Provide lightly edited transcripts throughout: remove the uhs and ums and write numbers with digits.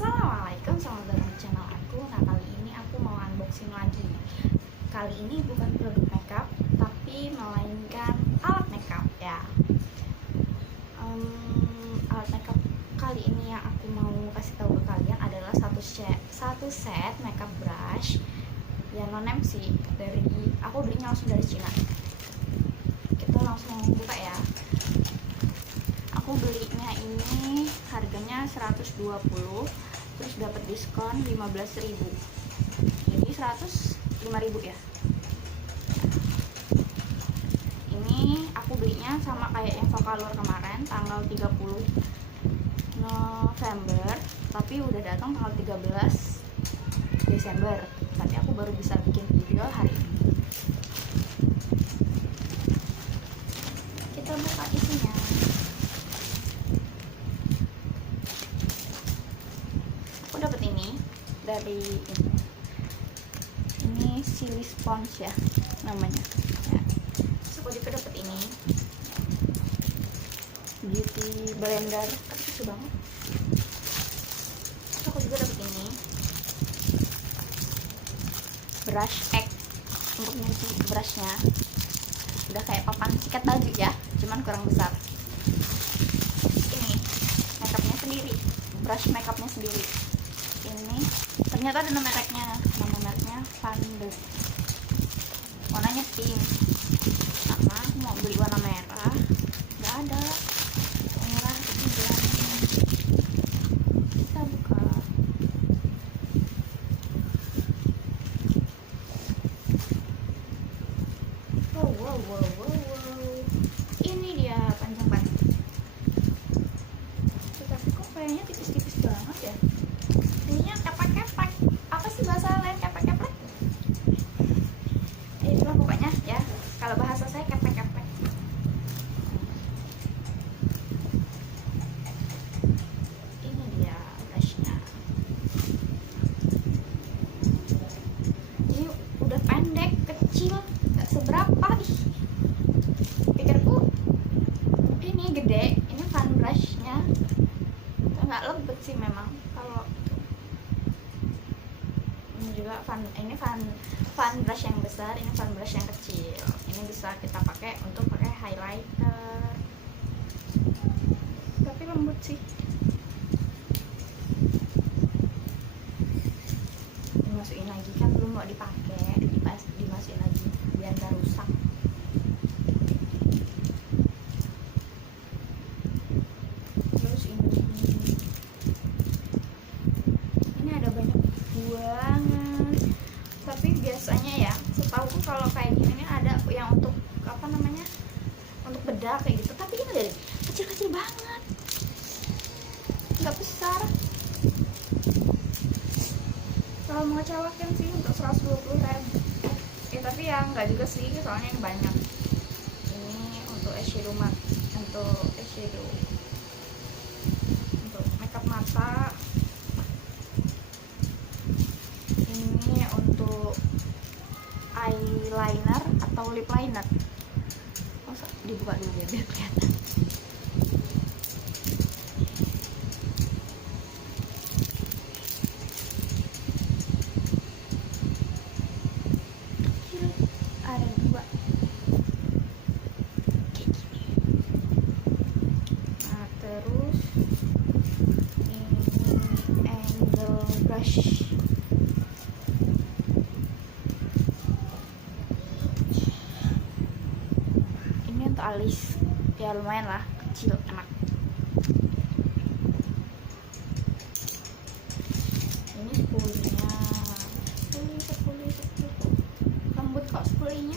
Assalamualaikum, selamat datang di channel aku. Nah, kali ini aku mau unboxing lagi. Kali ini bukan produk makeup, tapi melainkan alat makeup ya. Alat makeup kali ini yang aku mau kasih tahu ke kalian adalah satu set makeup brush yang non-name sih. Aku belinya langsung dari Cina. Kita langsung buka ya. Aku belinya ini harganya 120, terus dapat diskon 15.000, jadi 105.000 ya. Ini aku belinya sama kayak yang Vocaloid kemarin tanggal 30 November, tapi udah datang tanggal 13 Desember. Tapi aku baru bisa bikin video hari ini. Kita buka isinya. Aku dapat ini dari ini Silly Sponge ya namanya ya. Terus aku juga dapat ini beauty blender, tapi lucu banget. Terus aku juga dapat ini brush egg untuk nyuci brushnya, udah kayak papan sikat baju ya, cuman kurang besar. Ini makeupnya sendiri, brush makeupnya sendiri. Ini ternyata ada nama mereknya Van de, warnanya pink. Sama aku mau beli warna merah, nggak ada merah, itu bilang. Kita buka. Wow. Ini dia panjang-panjang. Tapi kok kayaknya tipis-tipis banget ya. Ininya kepak-kepak. Apa sih bahasa lain kepak-kepak? Itulah pokoknya ya. Kalau bahasa saya kepak-kepak. Ini dia brushnya. Ini udah pendek, kecil, nggak seberapa. Pikirku ini gede. Ini fan brushnya nggak lembut sih memang. Kalau ini juga ini fan brush yang besar, ini fan brush yang kecil. Ini bisa kita pakai untuk pakai highlighter, tapi lembut sih. Dimasukin lagi, kan belum mau dipakai, dimasukin lagi biar nggak rusak. Terus ini ada banyak banget, tapi biasanya ya setahu kalau kayak gini ada yang untuk apa namanya, untuk bedak kayak gitu, tapi ini dari kecil-kecil banget, nggak besar. Kalau mengecewakan sih untuk 120.000 ya, tapi ya nggak juga sih, soalnya ini banyak. Ini untuk eyeshadow untuk makeup mata. Ini untuk eyeliner atau lip liner. Dibuka dulu ya biar kelihatan. Ada dua kayak gini. Nah, terus ini angle brush. Ini untuk alis ya, lumayan lah, kecil, enak. Ini spulinya, spuli lembut kok spulinya.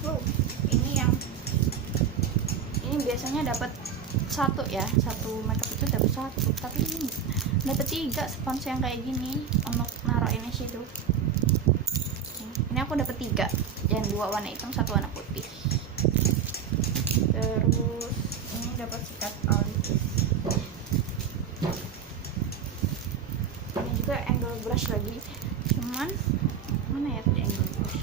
Wow, ini biasanya dapat satu ya, satu makeup itu dapat satu, tapi ini dapat 3 spons yang kayak gini untuk naruh ini shadow. Ini aku dapat 3, yang 2 warna hitam, 1 warna putih. Terus ini dapat sikat alis. Ini juga angle brush lagi, cuman mana ya tadi angle brush.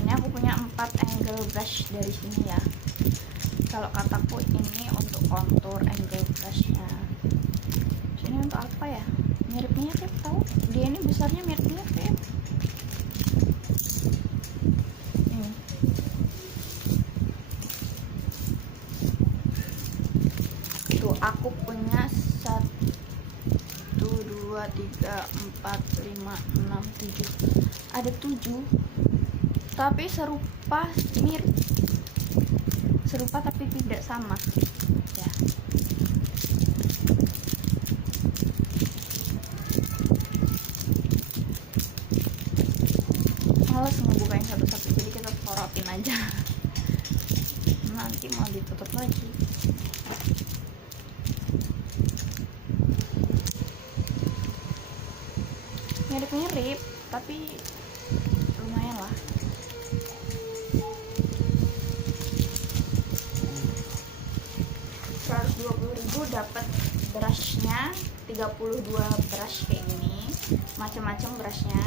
Ini aku punya 4 angle brush dari sini ya. Kalau kataku ini untuk contour angle brushnya. Ini untuk apa ya? Mirip-mirip tahu? Dia ini besarnya mirip-mirip. Tuh aku punya 1, 2, 3, 4, 5, 6, 7. Ada 7. Tapi serupa, mirip. Serupa tapi tidak sama. Ya. Males ngebukain satu-satu, jadi kita sorotin aja. Nanti mau ditutup lagi. Mirip-mirip, tapi lumayan lah. Rp120.000 dapat brushnya 32 brush kayak gini, macam-macam brushnya.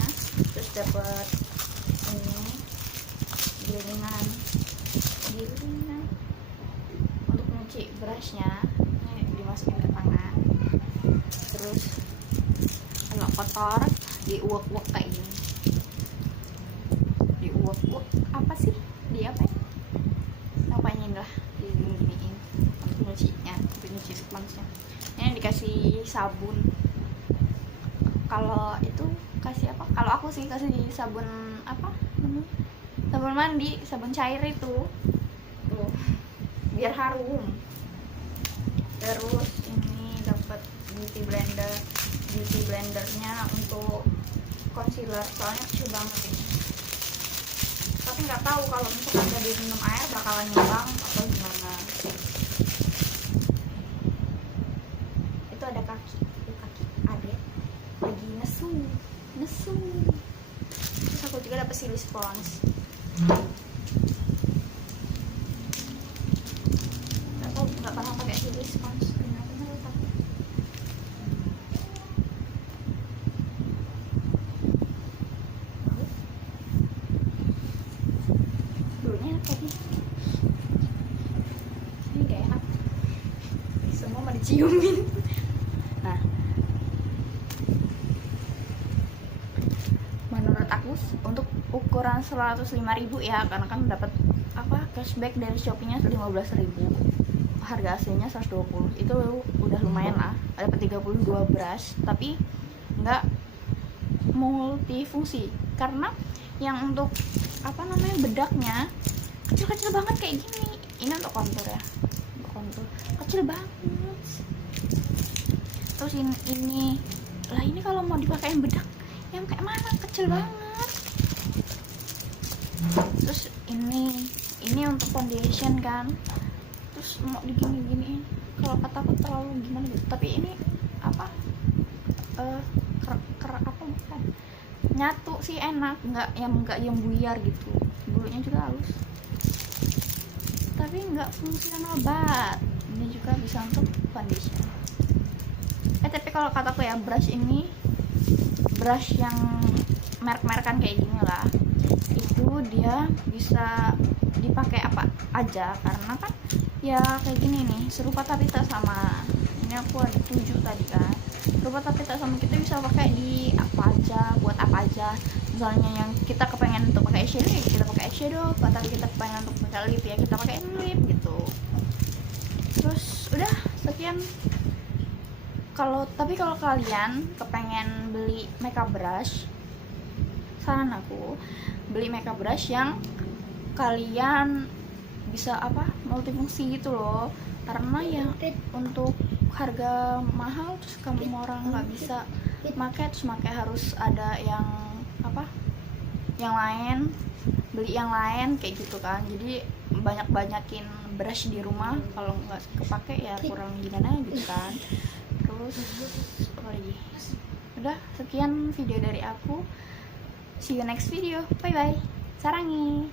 Terus dapat ini gilingan untuk nyuci brushnya, ini dimasukin ke tangan. Terus kalau kotor diuak-uak kayak gini, diuak-uak apa sih, di apa ya, apanya lah, digini-giniin untuk nyucinya, untuk nyuci sponsnya. Ini dikasih sabun. Kalau itu kasih apa, kalau aku sih kasih sabun apa namanya, sabun mandi, sabun cair itu tuh biar harum. Terus ini dapat beauty blendernya untuk concealer, soalnya kecil banget ini. Tapi nggak tahu kalau misalkan ada minum air bakalan ngilang atau gimana. Itu ada kaki adek lagi nesu. Terus aku juga dapat silly spons. Nggak pernah pakai silly spons. Dulunya tadi ini gak enak, semua mau diciumin. Nah, menurut aku untuk ukuran 105.000 ya, karena kan dapat apa cashback dari Shopee-nya 15.000, harga aslinya 120, itu udah lumayan lah. Dapat 32 brush, tapi nggak multifungsi, karena yang untuk apa namanya bedaknya kecil-kecil banget kayak gini. Ini untuk kontur ya, untuk kontur kecil banget. Terus ini lah, ini kalau mau dipakai bedak yang kayak mana, kecil banget. Terus ini untuk foundation kan, terus mau digini-giniin, kalau kataku terlalu gimana gitu. Tapi ini apa apa bukan nyatu sih, enak, nggak yang buyar gitu. Bulunya juga halus, tapi nggak fungsional banget. Ini juga bisa untuk foundation. Tapi kalau kataku ya, brush ini brush yang merek-merekan kayak gini lah, itu dia bisa dipakai apa aja, karena kan ya kayak gini nih, serupa tapi tak sama. Ini aku ada 7 tadi kan, serupa tapi tak sama, kita bisa pakai di apa aja, buat apa aja. Misalnya yang kita kepengen untuk pakai eyeshadow ya kita pakai eyeshadow, tapi kita kepengen untuk pakai lip ya kita pakai lip gitu. Terus udah sekian. Tapi kalau kalian kepengen beli makeup brush, saran aku beli makeup brush yang kalian bisa apa multifungsi gitu loh, karena ya untuk harga mahal terus kamu orang nggak bisa pakai, terus harus ada yang apa, yang lain, beli yang lain kayak gitu kan. Jadi banyakin brush di rumah, kalau nggak kepake ya kurang gimana gitu kan. Terus apa lagi, udah sekian video dari aku. See you next video, bye bye, sarangi.